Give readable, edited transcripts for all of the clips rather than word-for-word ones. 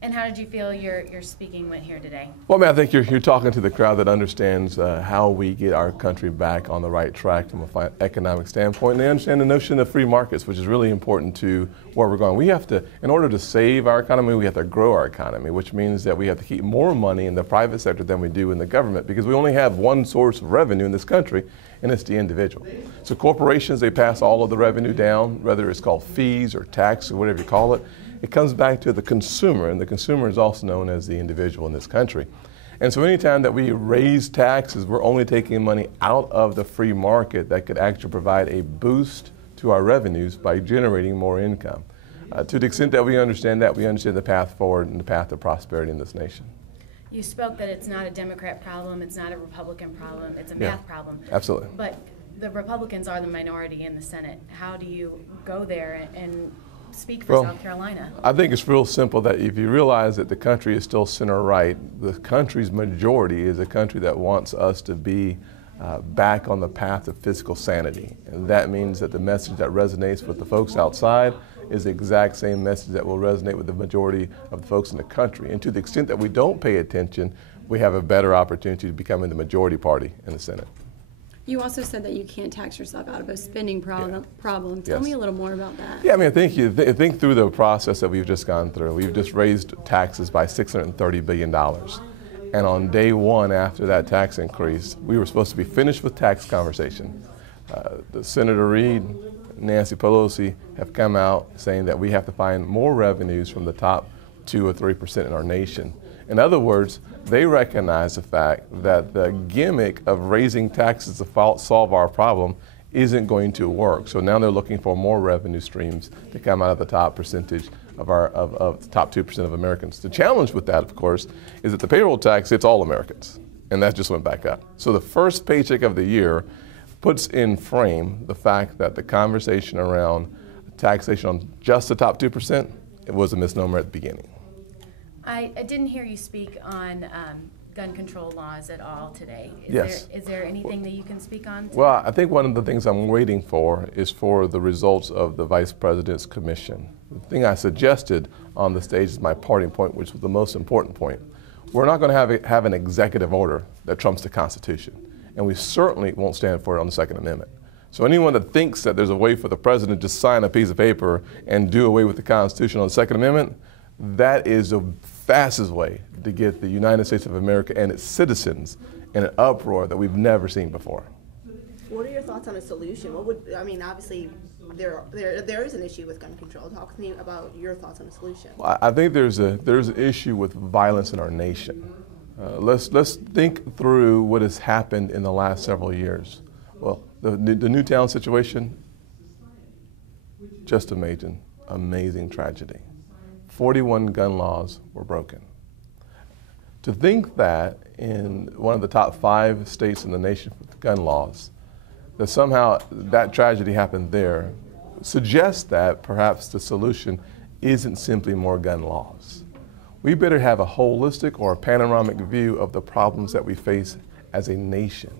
And how did you feel your speaking went here today? Well, I mean, I think you're talking to the crowd that understands how we get our country back on the right track from an economic standpoint, and they understand the notion of free markets, which is really important to where we're going. We have to, in order to save our economy, we have to grow our economy, which means that we have to keep more money in the private sector than we do in the government, because we only have one source of revenue in this country, and it's the individual. So corporations, they pass all of the revenue down, whether it's called fees or tax or whatever you call it. It comes back to the consumer, and the consumer is also known as the individual in this country. And so anytime that we raise taxes, we're only taking money out of the free market that could actually provide a boost to our revenues by generating more income. To the extent that we understand the path forward and the path to prosperity in this nation. You spoke that it's not a Democrat problem, it's not a Republican problem, it's a math problem. Absolutely. But the Republicans are the minority in the Senate. How do you go there and speak for South Carolina? I think it's real simple that if you realize that the country is still center right, the country's majority is a country that wants us to be back on the path of fiscal sanity. And that means that the message that resonates with the folks outside is the exact same message that will resonate with the majority of the folks in the country. And to the extent that we don't pay attention, we have a better opportunity to becoming the majority party in the Senate. You also said that you can't tax yourself out of a spending problem. Tell me a little more about that. Yeah, I mean, I think think through the process that we've just gone through. We've just raised taxes by $630 billion. And on day one after that tax increase, we were supposed to be finished with tax conversation. Senator Reid, Nancy Pelosi have come out saying that we have to find more revenues from the top 2 or 3% in our nation. In other words, they recognize the fact that the gimmick of raising taxes to solve our problem isn't going to work. So now they're looking for more revenue streams to come out of the top percentage of the top 2% of Americans. The challenge with that, of course, is that the payroll tax hits all Americans, and that just went back up. So the first paycheck of the year puts in frame the fact that the conversation around taxation on just the top 2%, it was a misnomer at the beginning. I didn't hear you speak on gun control laws at all today. Is there anything that you can speak on today? Well, I think one of the things I'm waiting for is for the results of the Vice President's commission. The thing I suggested on the stage is my parting point, which was the most important point. We're not going to have an executive order that trumps the Constitution, and we certainly won't stand for it on the Second Amendment. So anyone that thinks that there's a way for the president to just sign a piece of paper and do away with the Constitution on the Second Amendment, that is the fastest way to get the United States of America and its citizens in an uproar that we've never seen before. What are your thoughts on a solution? Obviously there is an issue with gun control. Talk to me about your thoughts on a solution. Well, I think there's an issue with violence in our nation. Let's think through what has happened in the last several years. Well, the Newtown situation, just amazing tragedy. 41 gun laws were broken. To think that in one of the top 5 states in the nation with gun laws, that somehow that tragedy happened there, suggests that perhaps the solution isn't simply more gun laws. We better have a holistic or a panoramic view of the problems that we face as a nation.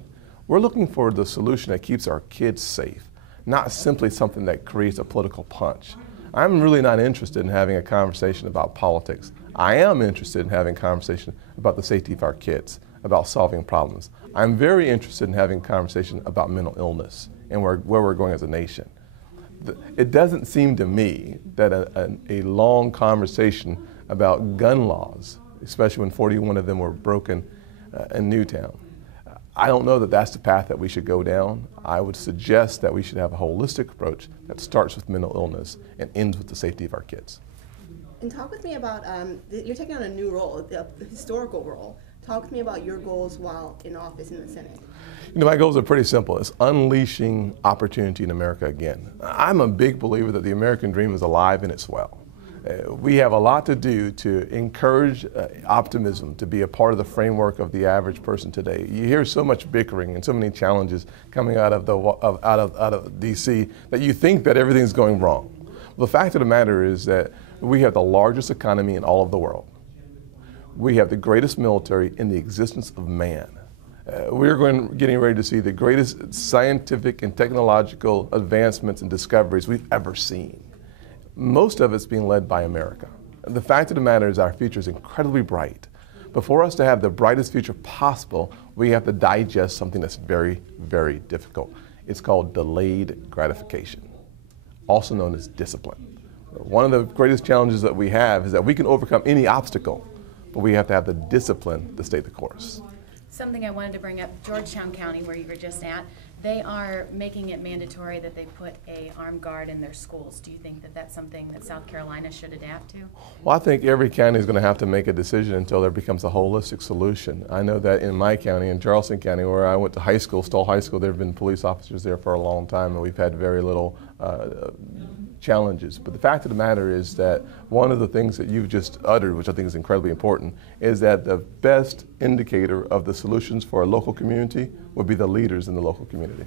We're looking for the solution that keeps our kids safe, not simply something that creates a political punch. I'm really not interested in having a conversation about politics. I am interested in having a conversation about the safety of our kids, about solving problems. I'm very interested in having a conversation about mental illness and where we're going as a nation. It doesn't seem to me that a long conversation about gun laws, especially when 41 of them were broken in Newtown, I don't know that that's the path that we should go down. I would suggest that we should have a holistic approach that starts with mental illness and ends with the safety of our kids. And talk with me about, you're taking on a new role, a historical role. Talk with me about your goals while in office in the Senate. You know, my goals are pretty simple. It's unleashing opportunity in America again. I'm a big believer that the American dream is alive and it's well. We have a lot to do to encourage optimism to be a part of the framework of the average person today. You hear so much bickering and so many challenges coming out of DC that you think that everything's going wrong. Well, the fact of the matter is that we have the largest economy in all of the world. We have the greatest military in the existence of man. We're getting ready to see the greatest scientific and technological advancements and discoveries we've ever seen. Most of it's being led by America. The fact of the matter is our future is incredibly bright. But for us to have the brightest future possible, we have to digest something that's very, very difficult. It's called delayed gratification, also known as discipline. One of the greatest challenges that we have is that we can overcome any obstacle, but we have to have the discipline to stay the course. Something I wanted to bring up, Georgetown County, where you were just at, they are making it mandatory that they put a armed guard in their schools. Do you think that that's something that South Carolina should adapt to? Well, I think every county is going to have to make a decision until there becomes a holistic solution. I know that in my county, in Charleston County, where I went to high school, Stoll High School, there have been police officers there for a long time, and we've had very little challenges. But the fact of the matter is that one of the things that you've just uttered, which I think is incredibly important, is that the best indicator of the solutions for a local community would be the leaders in the local community.